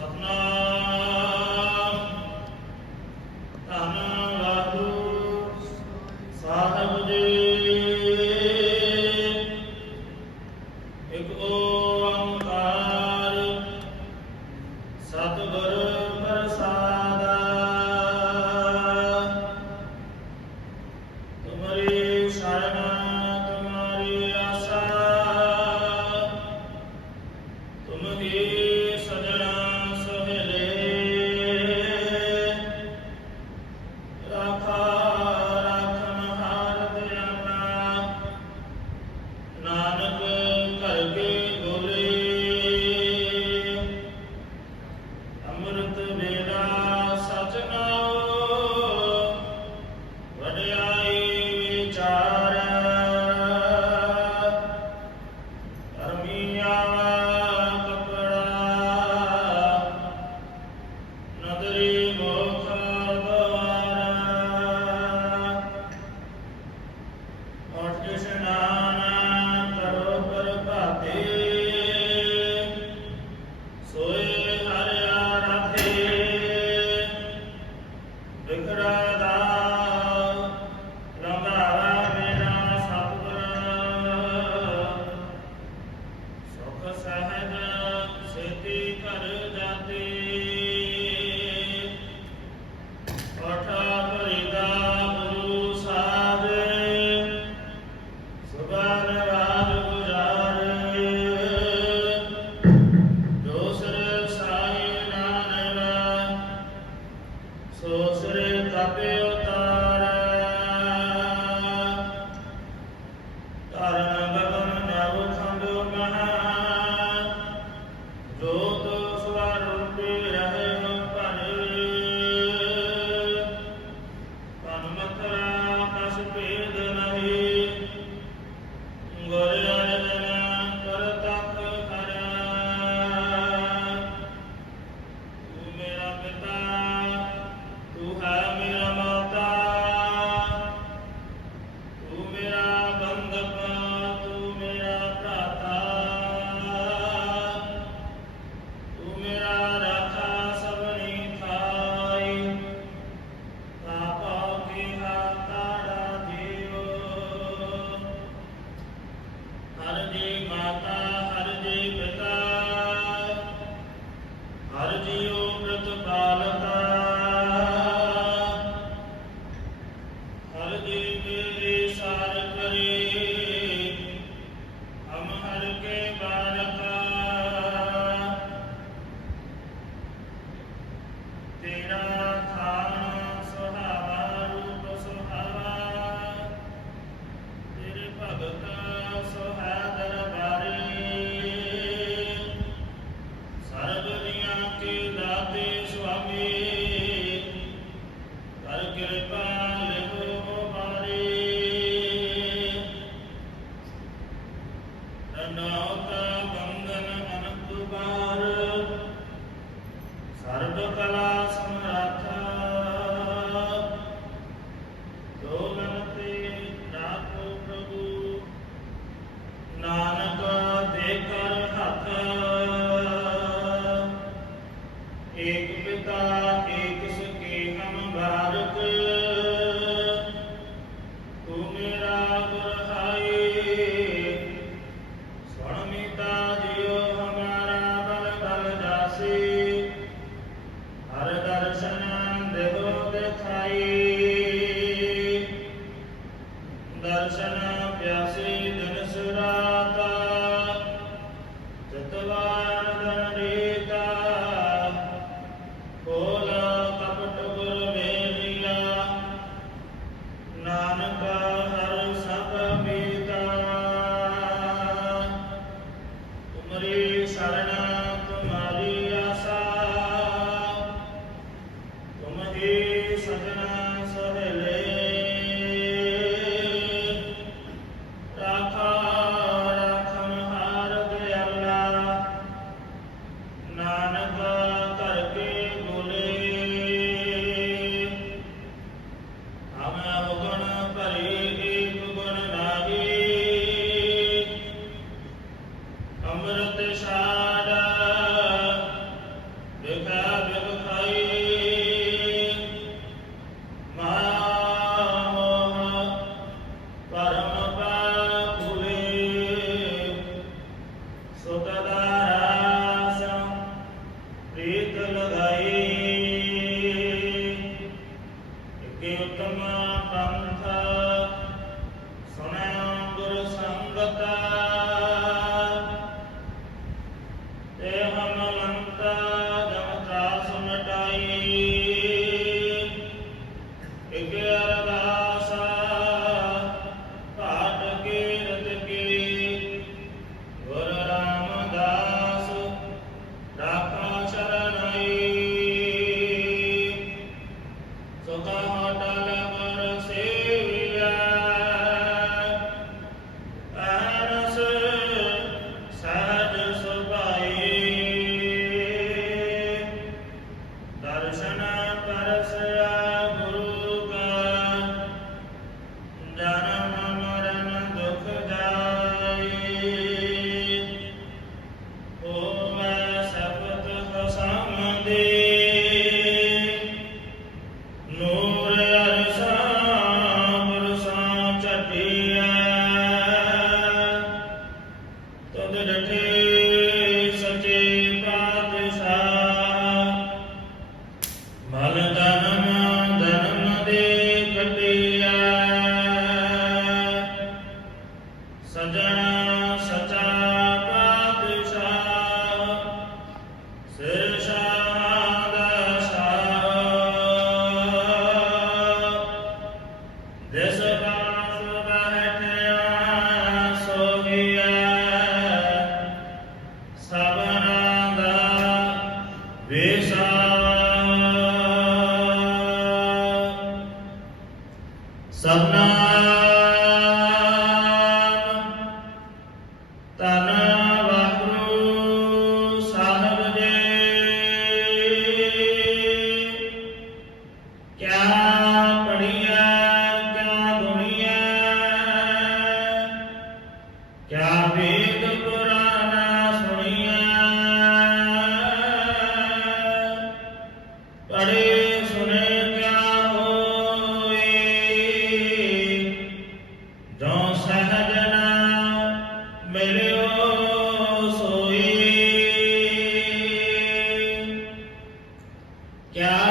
Satnam. ਸਹਿਜ ਸੇਤੀ ਕਰ ਜਾਤੇ ਅਠਾ ਭਰਿਦਾ ਗੁਰੂ ਸਾਹਿਬ। ਸੁਭਾਨ ਰਾਜ ਗੁਜਾਰ ਦੋਸਰ ਸਾਈ ਨਾਨਕ। ਸੋਸਰੇ ਤਪਿਓ ਕਰ ਹੱਥ ਏਕ Sharana ਸਜਣਾ ਸਚਾ ਪਾਤਸ਼ਾਹ, ਸਿਰ ਸ਼ਾਹ। ਦਾ ਸ਼ਾਹ ਦੇਸ ਕਾਸ ਬਹਿਤਿਆ ਸੋਹੀਆ ਸਭਨਾ ਦਾ ਵੇਸ਼ਾ ਸਭਨਾ ਕਿਆ ਵੇਦ ਪੁਰਾਣਾ ਸੁਣੀਐ? ਪੜੇ ਸੁਣੇ ਕਿਆ ਹੋਏ? ਜੋ ਸਹਜਣਾ ਮਿਲਿਓ ਸੋਈ ਕਿਆ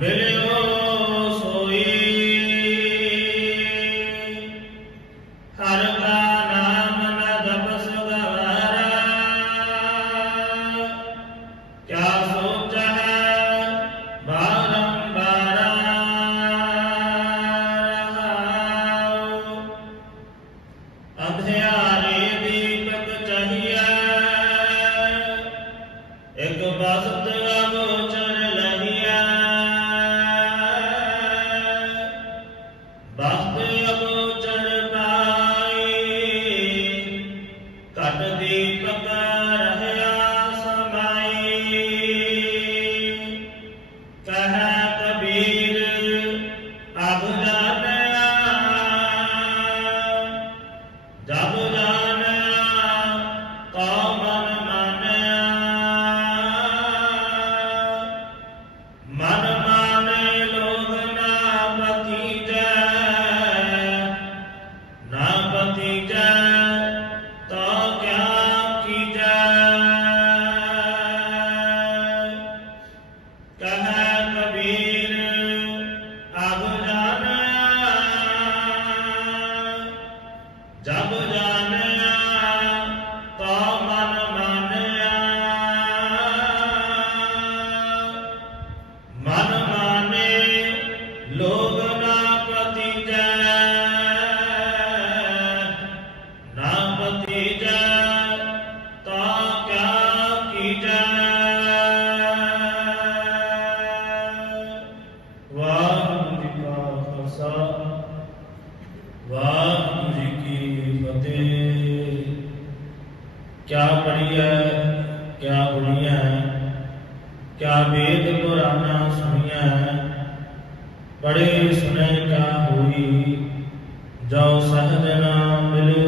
ಬೆಲೆ Bye. ਕਿਆ ਪੜੀ ਹੈ ਕਿਆ ਬੁਣੀ ਹੈ ਕਿਆ ਵੇਦ ਪੁਰਾਣਾ ਸੁਣਿਆ ਹੈ ਬੜੇ ਸੁਨੇ ਕਾ ਹੋਈ ਜੋ ਸਹਜਣਾ ਮਿਲੇ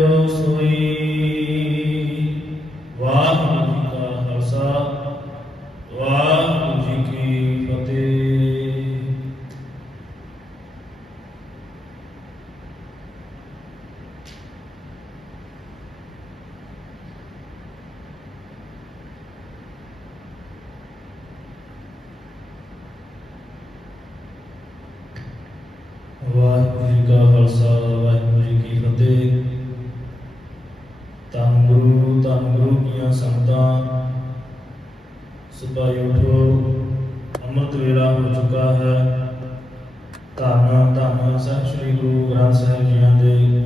ਸੰਗਤਾਂ ਸੁਭਾਈ ਉਠੋ, ਅੰਮ੍ਰਿਤ ਵੇਲਾ ਹੋ ਚੁੱਕਾ ਹੈ। ਧੰਨ ਧੰਨ ਸਤਿ ਸ੍ਰੀ ਗੁਰੂ ਗ੍ਰੰਥ ਸਾਹਿਬ ਜੀਆਂ ਦੇ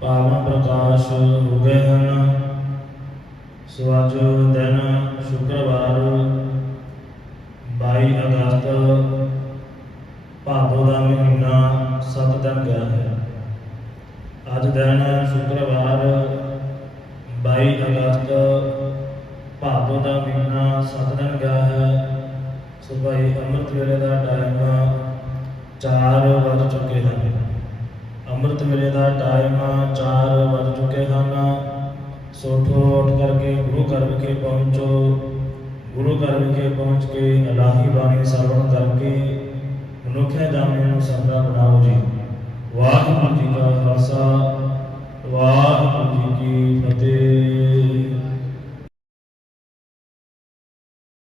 ਪਾਵਨ ਪ੍ਰਕਾਸ਼ ਹੋ ਗਏ ਹਨ। ਸੋ ਅੱਜ ਦਿਨ ਸ਼ੁੱਕਰਵਾਰ 22 ਅਗਸਤ, ਭਾਦੋ ਦਾ ਮਹੀਨਾ ਸੱਤ ਦਿਨ ਗਿਆ ਹੈ। ਅੱਜ ਦਿਨ ਸ਼ੁੱਕਰਵਾਰ ਵੇਲੇ ਦਾ ਟਾਈਮ 4 ਵੱਜ ਚੁੱਕੇ ਹਨ। ਸੋ ਉੱਠ ਕਰਕੇ ਗੁਰੂ ਘਰ ਵਿਖੇ ਪਹੁੰਚੋ। ਗੁਰੂ ਘਰ ਵਿਖੇ ਪਹੁੰਚ ਕੇ ਅਲਾਹੀ ਬਾਣੀ ਸਰਵਣ ਕਰਕੇ ਮਨੁੱਖੇ ਜਾਮੇ ਨੂੰ ਸੰਗਾ ਬਣਾਓ ਜੀ। ਵਾਹਿਗੁਰੂ ਜੀ ਕਾ ਖਾਲਸਾ, ਵਾਹਿਗੁਰੂ ਜੀ ਕੀ ਫਤਿਹ।